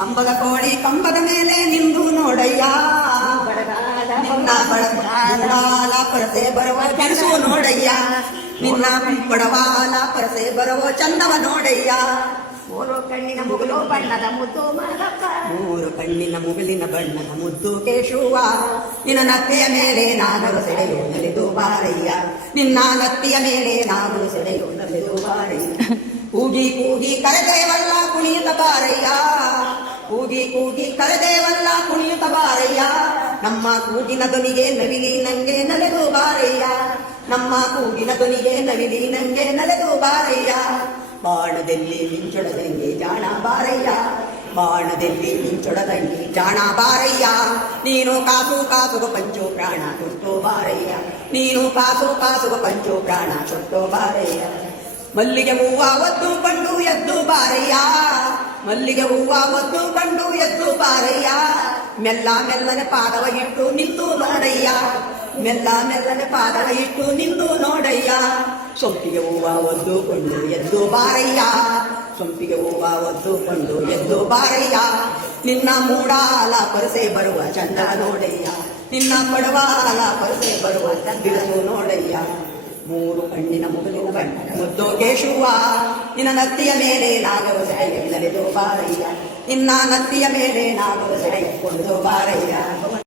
ಅಂಬದ ಕೋಳಿ ಕಂಬದ ಮೇಲೆ ನಿಂದು ನೋಡಯ್ಯ, ನಿನ್ನ ಬಡವಾಲ ಪರಸೆ ಬರುವ ಕೆಣಸು ನೋಡಯ್ಯ, ನಿನ್ನ ಬಡವಾಲ ಪರಸೆ ಬರುವ ಚಂದವ ನೋಡಯ್ಯ. ಮೂರು ಕಣ್ಣಿನ ಮುಗುಲು ಬಣ್ಣದ ಮುದ್ದು ಮಾದಪ್ಪ, ಮೂರು ಕಣ್ಣಿನ ಮುಗಿಲಿನ ಬಣ್ಣದ ಮುದ್ದು ಕೇಶುವ, ನಿನ್ನ ನತ್ತಿಯ ಮೇಲೆ ನಾನು ಸೆಳೆಯು ನಲಿದು ಬಾರಯ್ಯ, ನಿನ್ನ ನತ್ತಿಯ ಮೇಲೆ ನಾನು ಸೆಳೆಯು ನಲಿದು ಬಾರಯ್ಯ. ಕೂಗಿ ಕೂಗಿ ಕರೆದೇವಲ್ಲ ಕುಣಿಯುತ್ತ ಬಾರಯ್ಯ, ಕೂಗಿ ಕೂಗಿ ಕರೆದೇವಲ್ಲ ಕುಣಿಯುತ್ತ ಬಾರಯ್ಯ, ನಮ್ಮ ಕೂಗಿನ ಧ್ವನಿಗೆ ನವಿಲಿ ನಂಗೆ ನಲೆದು ಬಾರಯ್ಯ, ನಮ್ಮ ಕೂಗಿನ ಧ್ವನಿಗೆ ನವಿಲಿ ನಂಗೆ ನಲೆದು ಬಾರಯ್ಯ. ಬಾಣದಲ್ಲಿ ಮಿಂಚೊಡದಂಗೆ ಜಾಣ ಬಾರಯ್ಯ, ಬಾಣದಲ್ಲಿ ಮಿಂಚೊಡದಂಗೆ ಜಾಣ ಬಾರಯ್ಯ, ನೀನು ಕಾಸು ಕಾಸುಗ ಪಂಚು ಪ್ರಾಣ ಕೊಟ್ಟು ಬಾರಯ್ಯ, ನೀನು ಕಾಸು ಕಾಸುಗ ಪಂಚು ಪ್ರಾಣ ಕೊಟ್ಟು ಬಾರಯ್ಯ. ಮಲ್ಲಿಗೆ ಹೂವ ಒದ್ದು ಕಂಡು ಎದ್ದು ಬಾರಯ್ಯ, ಮಲ್ಲಿಗೆ ಹೂವ ಒದ್ದು ಕಂಡು ಎದ್ದು ಬಾರಯ್ಯ, ಮೆಲ್ಲ ಮೆಲ್ಲನೆ ಪಾದವ ಇಟ್ಟು ನಿಂತು ನೋಡಯ್ಯ, ಮೆಲ್ಲ ಮೆಲ್ಲನೆ ಪಾದವ ಇಟ್ಟು ನಿಂತು ನೋಡಯ್ಯ. ಸೊಂಪಿಗೆ ಹೂವ ಒದ್ದುಕೊಂಡು ಎದ್ದು ಬಾರಯ್ಯ, ಸೊಂಪಿಗೆ ಹೂವ ಒದ್ದುಕೊಂಡು ಎದ್ದು ಬಾರಯ್ಯ, ನಿನ್ನ ಮೂಡಾಲ ಪರಸೆ ಬರುವ ಚಂದ ನೋಡಯ್ಯ, ನಿನ್ನ ಪಡವಾಲ ಪರಸೆ ಬರುವ ಬಿಡಲು ನೋಡಯ್ಯ. ಮೂರು ಕಣ್ಣಿನ ಮುಗಿಲಿನ ಬಣ್ಣ ಮುದ್ದು ಕೇಶುವ, ನಿನ್ನ ನತ್ತಿಯ ಮೇಲೆ ನಾಗವ ಸೆಳೆಯ ನಲಿದು ಬಾರಯ್ಯ, ನಿನ್ನ ನತ್ತಿಯ ಮೇಲೆ ನಾಗವ ಸೆಳೆಯಕೊಂಡು ಬಾರಯ್ಯ.